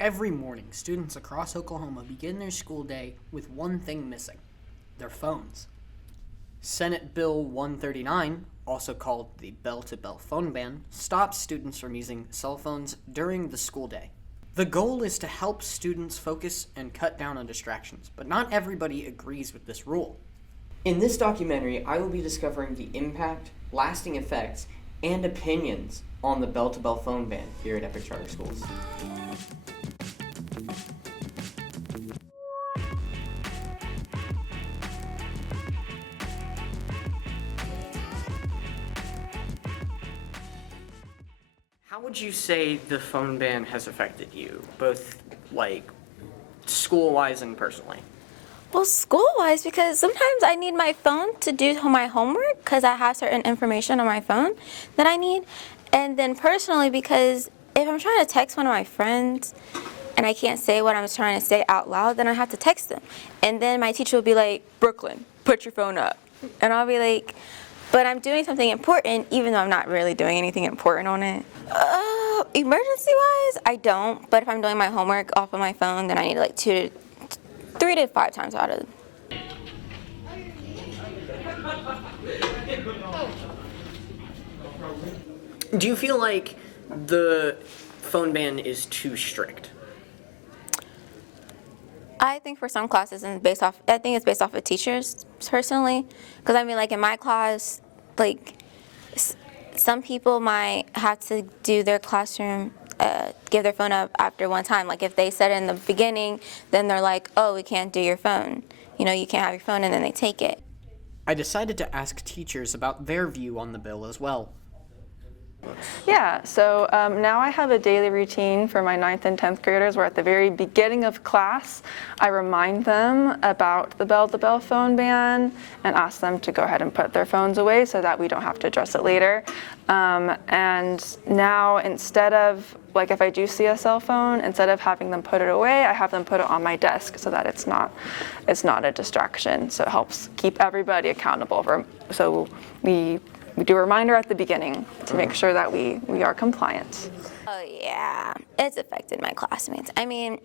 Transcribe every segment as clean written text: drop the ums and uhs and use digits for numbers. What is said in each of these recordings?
Every morning, students across Oklahoma begin their school day with one thing missing: their phones. Senate Bill 139, also called the bell-to-bell phone ban, stops students from using cell phones during the school day. The goal is to help students focus and cut down on distractions, but not everybody agrees with this rule. In this documentary, I will be discovering the impact, lasting effects, and opinions on the bell-to-bell phone ban here at Epic Charter Schools. How would you say the phone ban has affected you, both school-wise and personally? Well, school-wise, because sometimes I need my phone to do my homework because I have certain information on my phone that I need. And then personally, because if I'm trying to text one of my friends and I can't say what I'm trying to say out loud, then I have to text them. And then my teacher will be like, "Brooklyn, put your phone up." And I'll be like, but I'm doing something important, even though I'm not really doing anything important on it. Emergency-wise, I don't. But if I'm doing my homework off of my phone, then I need like 3 to 5 times out of it. Do you feel like the phone ban is too strict? I think for some classes, I think it's based off of teachers, personally. Because I mean, like in my class, some people might have to do their classroom, give their phone up after one time. Like if they said it in the beginning, then they're like, "Oh, we can't do your phone. You can't have your phone," and then they take it. I decided to ask teachers about their view on the bill as well. Yeah, so now I have a daily routine for my 9th and 10th graders where at the very beginning of class, I remind them about the bell-to-bell phone ban and ask them to go ahead and put their phones away so that we don't have to address it later. And now instead of, if I do see a cell phone, instead of having them put it away, I have them put it on my desk so that it's not a distraction. So it helps keep everybody accountable. So we do a reminder at the beginning to make sure that we are compliant. Oh yeah, it's affected my classmates. I mean,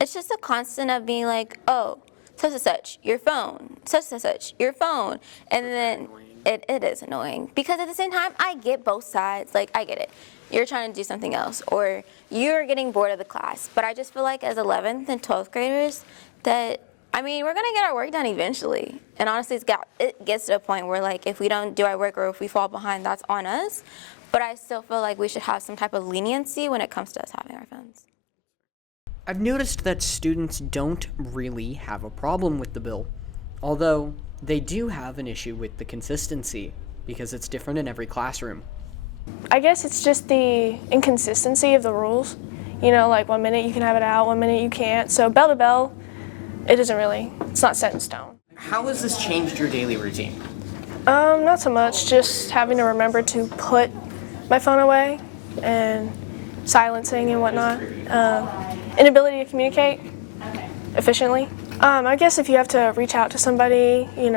it's just a constant of being like, "Oh, such and such, your phone, such and such, your phone." And then it is annoying because at the same time, I get both sides. I get it. You're trying to do something else or you're getting bored of the class. But I just feel like as 11th and 12th graders that, we're going to get our work done eventually. And honestly, it gets to a point where, if we don't do our work or if we fall behind, that's on us. But I still feel like we should have some type of leniency when it comes to us having our phones. I've noticed that students don't really have a problem with the bill, although they do have an issue with the consistency because it's different in every classroom. I guess it's just the inconsistency of the rules. 1 minute you can have it out, 1 minute you can't. So bell to bell, it's not set in stone. How has this changed your daily routine? Not so much, just having to remember to put my phone away and silencing and whatnot. Inability to communicate efficiently. I guess if you have to reach out to somebody, a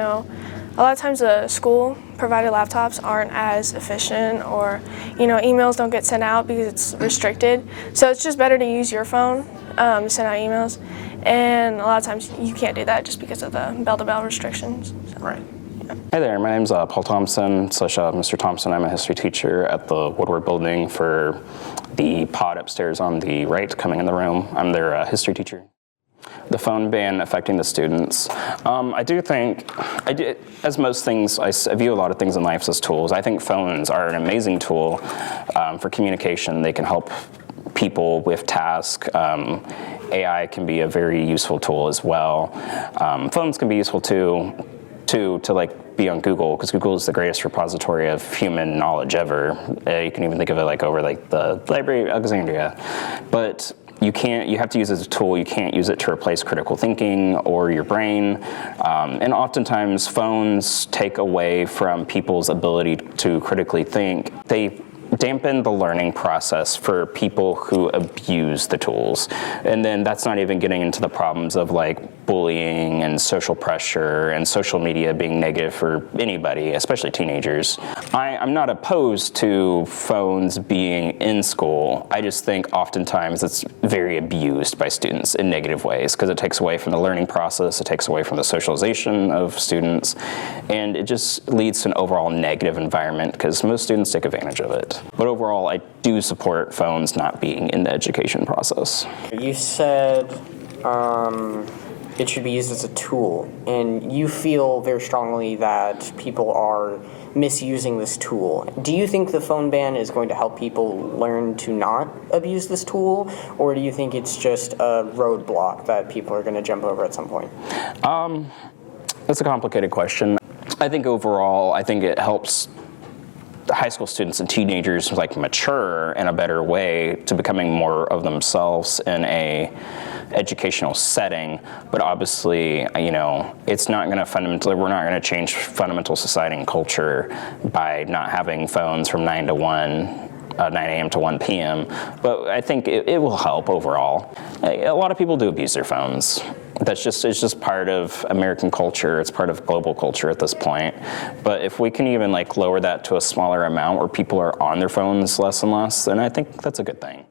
lot of times the school provided laptops aren't as efficient or, emails don't get sent out because it's restricted. So it's just better to use your phone to send out emails. And a lot of times you can't do that just because of the bell-to-bell restrictions. So, right. Yeah. Hi there, my name's Paul Thompson, Mr. Thompson. I'm a history teacher at the Woodward building for the pod upstairs on the right coming in the room. I'm their history teacher. The phone ban affecting the students. I do think, as most things, I view a lot of things in life as tools. I think phones are an amazing tool for communication. They can help people with tasks. AI can be a very useful tool as well. Phones can be useful too, to be on Google, because Google is the greatest repository of human knowledge ever. You can even think of it over the Library of Alexandria. But you have to use it as a tool. You can't use it to replace critical thinking or your brain. And oftentimes phones take away from people's ability to critically think. They dampen the learning process for people who abuse the tools. And then that's not even getting into the problems of like bullying and social pressure and social media being negative for anybody, especially teenagers. I'm not opposed to phones being in school. I just think oftentimes it's very abused by students in negative ways because it takes away from the learning process, it takes away from the socialization of students, and it just leads to an overall negative environment because most students take advantage of it. But overall, I do support phones not being in the education process. You said it should be used as a tool, and you feel very strongly that people are misusing this tool. Do you think the phone ban is going to help people learn to not abuse this tool, or do you think it's just a roadblock that people are going to jump over at some point? That's a complicated question. I think overall, I think it helps high school students and teenagers like mature in a better way to becoming more of themselves in a educational setting, but obviously, you know, it's not going to fundamentally, we're not going to change fundamental society and culture by not having phones from 9 a.m. to 1 p.m., but I think it will help overall. A lot of people do abuse their phones. It's just part of American culture. It's part of global culture at this point. But if we can even like lower that to a smaller amount where people are on their phones less and less, then I think that's a good thing.